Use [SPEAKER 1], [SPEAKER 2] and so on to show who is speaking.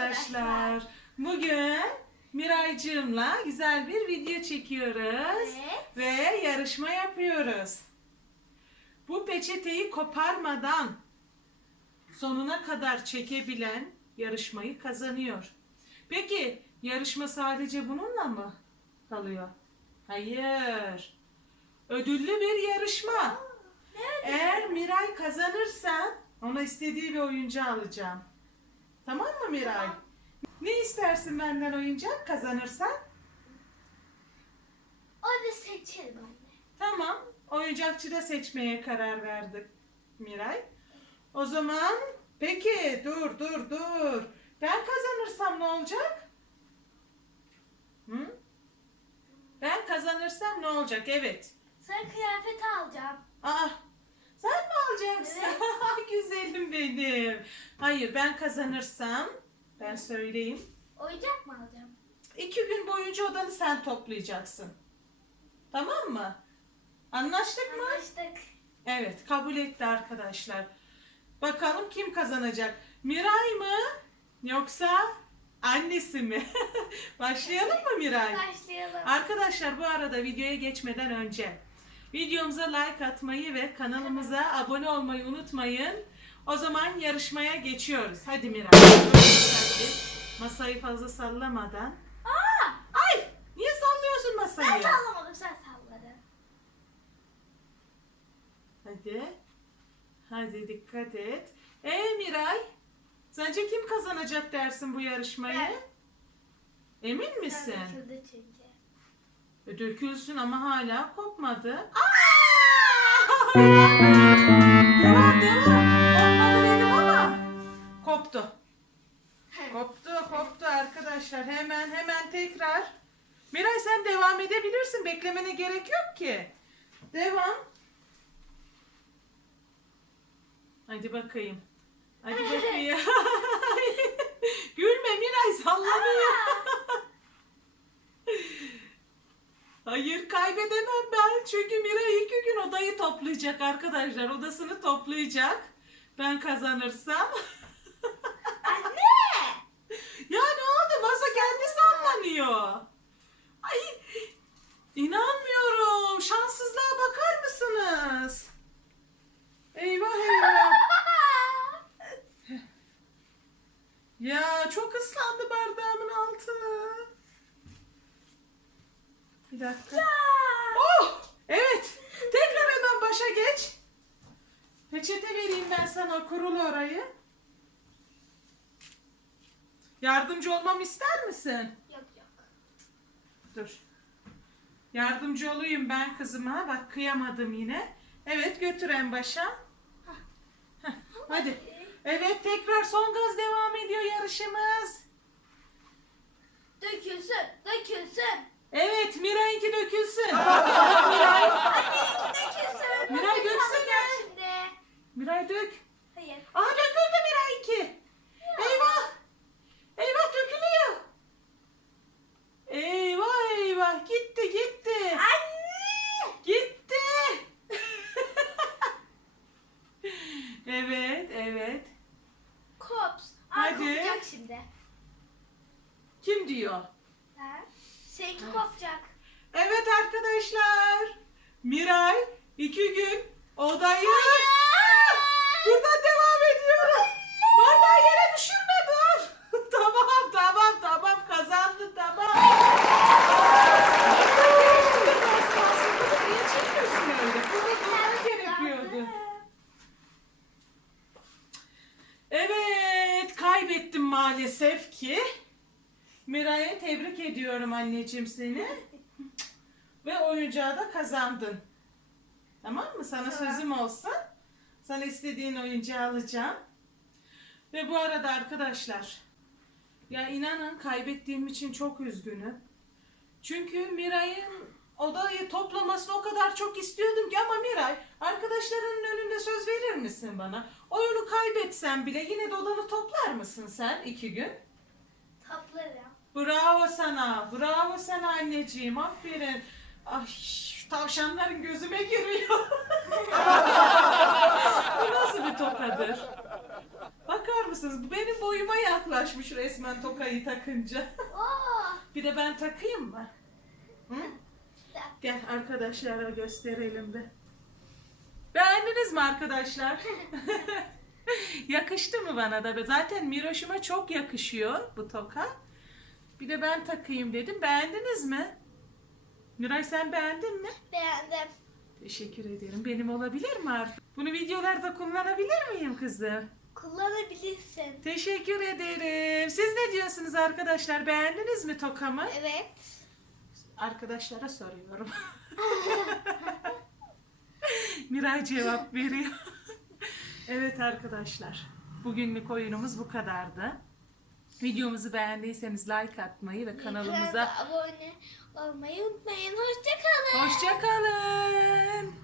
[SPEAKER 1] arkadaşlar. Bugün Miraycığımla güzel bir video çekiyoruz.
[SPEAKER 2] Evet.
[SPEAKER 1] Ve yarışma yapıyoruz. Bu peçeteyi koparmadan sonuna kadar çekebilen yarışmayı kazanıyor. Peki yarışma sadece bununla mı kalıyor? Hayır. Ödüllü bir yarışma. Eğer Miray kazanırsa ona istediği bir oyuncağı alacağım. Tamam mı Miray?
[SPEAKER 2] Tamam.
[SPEAKER 1] Ne istersin benden oyuncak kazanırsan?
[SPEAKER 2] Onu seçelim anne.
[SPEAKER 1] Tamam. Oyuncakçı da seçmeye karar verdik Miray. O zaman peki dur dur dur. Ben kazanırsam ne olacak? Hı? Ben kazanırsam ne olacak? Evet.
[SPEAKER 2] Sana kıyafet alacağım.
[SPEAKER 1] Aa, sen mi alacaksın? Güzelim benim. Hayır ben kazanırsam ben söyleyeyim.
[SPEAKER 2] Oyuncak mı alacağım?
[SPEAKER 1] İki gün boyunca odanı sen toplayacaksın. Tamam mı? Anlaştık mı?
[SPEAKER 2] Anlaştık.
[SPEAKER 1] Evet kabul etti arkadaşlar. Bakalım kim kazanacak? Miray mı? Yoksa annesi mi? Başlayalım mı Miray?
[SPEAKER 2] Başlayalım.
[SPEAKER 1] Arkadaşlar bu arada videoya geçmeden önce videomuza like atmayı ve kanalımıza abone olmayı unutmayın. O zaman yarışmaya geçiyoruz. Hadi Miray. Hadi. Masayı fazla sallamadan.
[SPEAKER 2] Aa!
[SPEAKER 1] Ay! Niye sallıyorsun
[SPEAKER 2] Ben
[SPEAKER 1] masayı?
[SPEAKER 2] sallamadım sen salladın.
[SPEAKER 1] Hadi. Hadi dikkat et. Ee Miray? Sence kim kazanacak dersin bu yarışmayı?
[SPEAKER 2] Ben.
[SPEAKER 1] Emin misin?
[SPEAKER 2] Sen döküldü çünkü.
[SPEAKER 1] E, Dökülsün ama hala kopmadı. Aa! devam devam. Hemen hemen tekrar. Miray sen devam edebilirsin. Beklemene gerek yok ki. Devam. Hadi bakayım. Hadi bakayım. Gülme Miray sallanıyor. Hayır kaybedemem ben. Çünkü Miray iki gün odayı toplayacak arkadaşlar. Odasını toplayacak. Ben kazanırsam.
[SPEAKER 2] Anne!
[SPEAKER 1] Ya ne oldu? Masa kendi sallanıyor. Ay inanmıyorum. Şanssızlığa bakar mısınız? Eyvah eyvah. Ya çok ıslandı bardağımın altı. Bir dakika. Oh! Evet. Tekrar hemen başa geç. Peçete vereyim ben sana kurulu orayı. Yardımcı olmam ister misin?
[SPEAKER 2] yok.
[SPEAKER 1] Dur. Yardımcı olayım ben kızıma. Bak kıyamadım yine. Evet götür en başa. Heh, Hadi. Evet tekrar son gaz devam ediyor yarışımız.
[SPEAKER 2] Dökülsün, dökülsün.
[SPEAKER 1] Evet Miray'ınki dökülsün. Miray,
[SPEAKER 2] Anne dökülsün.
[SPEAKER 1] Miray,
[SPEAKER 2] Nasıl
[SPEAKER 1] döksene.
[SPEAKER 2] sallayacağım Şimdi.
[SPEAKER 1] Miray dök.
[SPEAKER 2] Hayır.
[SPEAKER 1] Aha döküldü Miray'ınki. Eyvah. Eyvah dökülüyor. Eyvah eyvah gitti gitti.
[SPEAKER 2] Anne!
[SPEAKER 1] Gitti. evet, evet.
[SPEAKER 2] Kops.
[SPEAKER 1] Hadi.
[SPEAKER 2] Hadi. Kopacak şimdi.
[SPEAKER 1] Kim diyor?
[SPEAKER 2] Ha? Seninki kopacak.
[SPEAKER 1] Evet arkadaşlar. Miray iki gün odayı... Buradan devam ediyorum. Bardağı yere düşürme dur. tamam, tamam, tamam. Kazandın, tamam. Aslında niye çekiyorsun öyle? Burada durman gerekiyordu. Evet, kaybettim maalesef ki. Miray'a tebrik ediyorum anneciğim seni. Ve oyuncağı da kazandın. Tamam mı? Sana
[SPEAKER 2] Tamam.
[SPEAKER 1] sözüm olsun. Sana istediğin oyuncağı alacağım. Ve bu arada arkadaşlar, ya inanın kaybettiğim için çok üzgünüm. Çünkü Miray'ın odayı toplamasını o kadar çok istiyordum ki ama Miray söz verir misin bana? Oyunu kaybetsen bile yine de odanı toplar mısın sen iki gün?
[SPEAKER 2] Toplarım.
[SPEAKER 1] Bravo sana, bravo sana anneciğim, aferin. Ay şu tavşanların gözüme giriyor. Bu nasıl bir tokadır? Bakar mısınız? Bu benim boyuma yaklaşmış resmen tokayı takınca.
[SPEAKER 2] Oo.
[SPEAKER 1] Bir de ben takayım mı? Hı? Gel arkadaşlara gösterelim bir. Beğendiniz mi arkadaşlar? Yakıştı mı bana da? Zaten Miroş'uma çok yakışıyor bu toka. Bir de ben takayım dedim. Beğendiniz mi? Miray sen beğendin mi?
[SPEAKER 2] Beğendim.
[SPEAKER 1] Teşekkür ederim. Benim olabilir mi artık? Bunu videolarda kullanabilir miyim kızım?
[SPEAKER 2] Kullanabilirsin.
[SPEAKER 1] Teşekkür ederim. Siz ne diyorsunuz arkadaşlar? Beğendiniz mi tokamı?
[SPEAKER 2] Evet.
[SPEAKER 1] Arkadaşlara soruyorum. Miray cevap veriyor. evet arkadaşlar. Bugünlük oyunumuz bu kadardı. Videomuzu beğendiyseniz like atmayı ve kanalımıza
[SPEAKER 2] abone olmayı unutmayın. Hoşçakalın.
[SPEAKER 1] hoşça kalın.